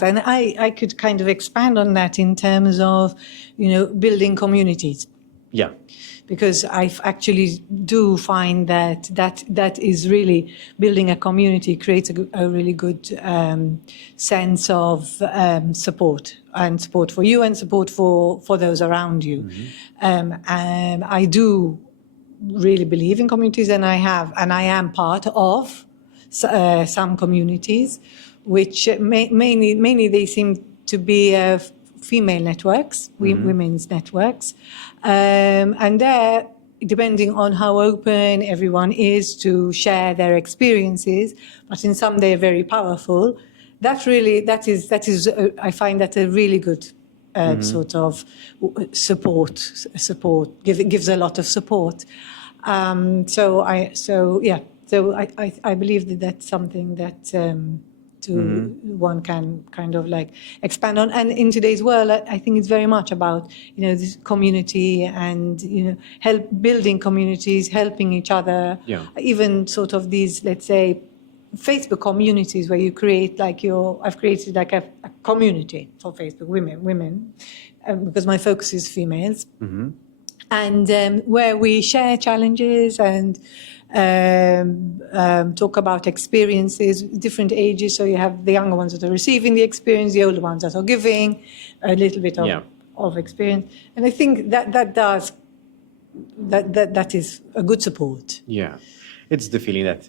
And I could kind of expand on that in terms of, building communities. Yeah. Because I actually do find that is really building a community creates a really good sense of support for you and support for those around you. And I do really believe in communities, and I am part of some communities, which mainly they seem to be female networks, women's networks. And there, depending on how open everyone is to share their experiences, but in some they're very powerful. That is I find that a really good sort of support. Gives a lot of support. So I believe that that's something that one can kind of like expand on. And in today's world, I think it's very much about, this community and, building communities, helping each other. Yeah. Even sort of these, let's say, Facebook communities where you create I've created like a community for Facebook women, because my focus is females. And where we share challenges and talk about experiences, different ages. So you have the younger ones that are receiving the experience, the older ones that are giving a little bit of experience. And I think that is a good support. Yeah. It's the feeling that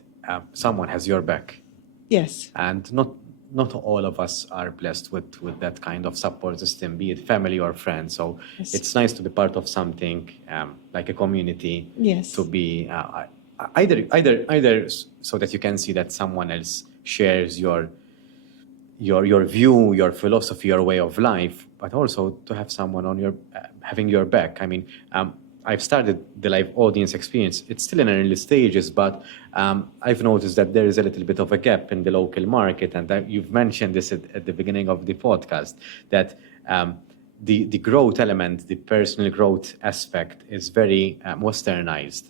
someone has your back. Yes. And not all of us are blessed with that kind of support system, be it family or friends. So it's nice to be part of something like a community. Yes. To be either so that you can see that someone else shares your view, your philosophy, your way of life, but also to have someone on having your back. I mean, I've started the live audience experience. It's still in early stages, but I've noticed that there is a little bit of a gap in the local market. And you've mentioned this at the beginning of the podcast, that the growth element, the personal growth aspect is very westernized.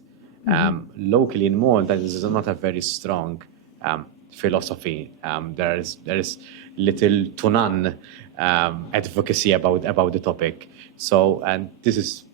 Locally in Malta, this is not a very strong philosophy. There is little to none advocacy about the topic. So, and this is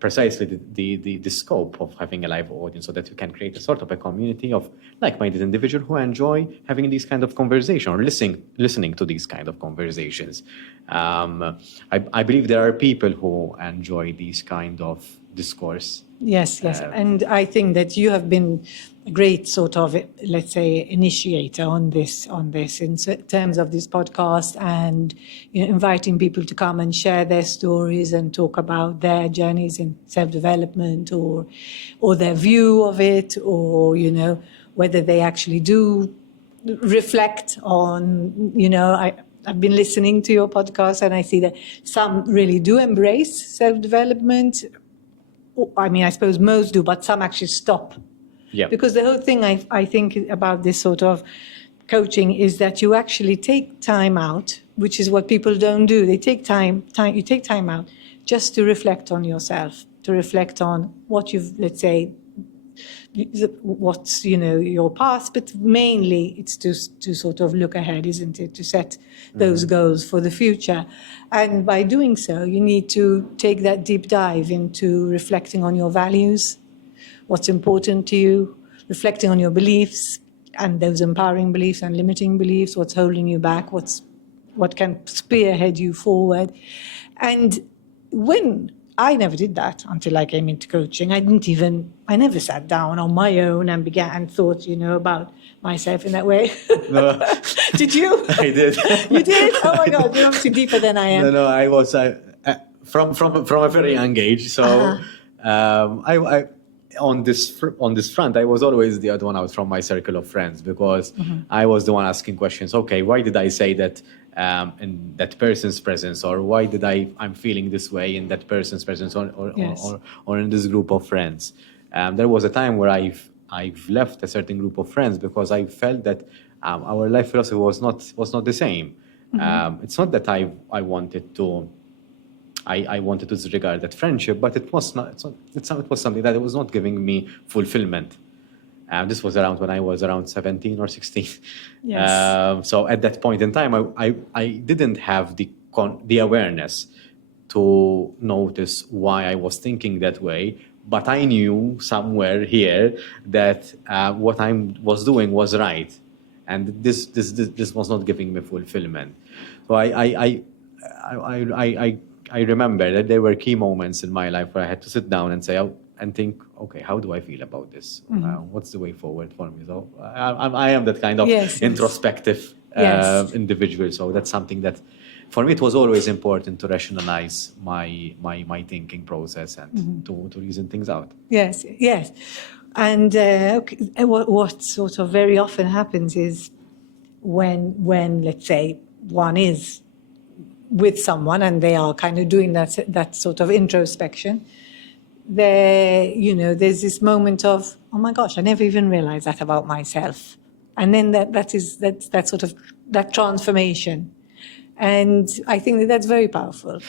precisely the scope of having a live audience, so that you can create a sort of a community of like-minded individuals who enjoy having these kind of conversations or listening to these kind of conversations. I believe there are people who enjoy these kind of discourse. Yes. And I think that you have been a great sort of, let's say, initiator on this in terms of this podcast, and inviting people to come and share their stories and talk about their journeys in self-development or their view of it, or whether they actually do reflect on, I've been listening to your podcast, and I see that some really do embrace self-development. I mean, I suppose most do, but some actually stop. Yeah. Because the whole thing I think about this sort of coaching is that you actually take time out, which is what people don't do. They take you take time out just to reflect on yourself, to reflect on what you've, let's say, what's, your past, but mainly it's to sort of look ahead, isn't it? To set those goals for the future. And by doing so, you need to take that deep dive into reflecting on your values, what's important to you, reflecting on your beliefs and those empowering beliefs and limiting beliefs, what's holding you back, what can spearhead you forward. And when I never did that until I came into coaching. I never sat down on my own and thought, about myself in that way. No. Did you? I did. You did? Oh my God, you're obviously deeper than I am. No, I was from a very young age. So I on this front, I was always the odd one out from my circle of friends, because I was the one asking questions. Okay, why did I say that in that person's presence, or why did I'm feeling this way in that person's presence, or in this group of friends? There was a time where I've left a certain group of friends because I felt that our life philosophy was not the same. It's not that I wanted to. I wanted to disregard that friendship, but it was not. It was something that it was not giving me fulfillment. This was around when I was around 17 or 16. Yes. So at that point in time, I didn't have the awareness to notice why I was thinking that way, but I knew somewhere here that what I was doing was right, and this was not giving me fulfillment. So I remember that there were key moments in my life where I had to sit down and say and think, okay, how do I feel about this? What's the way forward for me? So I am that kind of Yes, yes. introspective Yes. individual. So that's something that, for me, it was always important to rationalize my thinking process and to reason things out. Yes, yes. And okay, what sort of very often happens is when let's say one is with someone and they are kind of doing that sort of introspection, there's this moment of, oh my gosh, I never even realized that about myself. And then that's sort of that transformation. And I think that that's very powerful.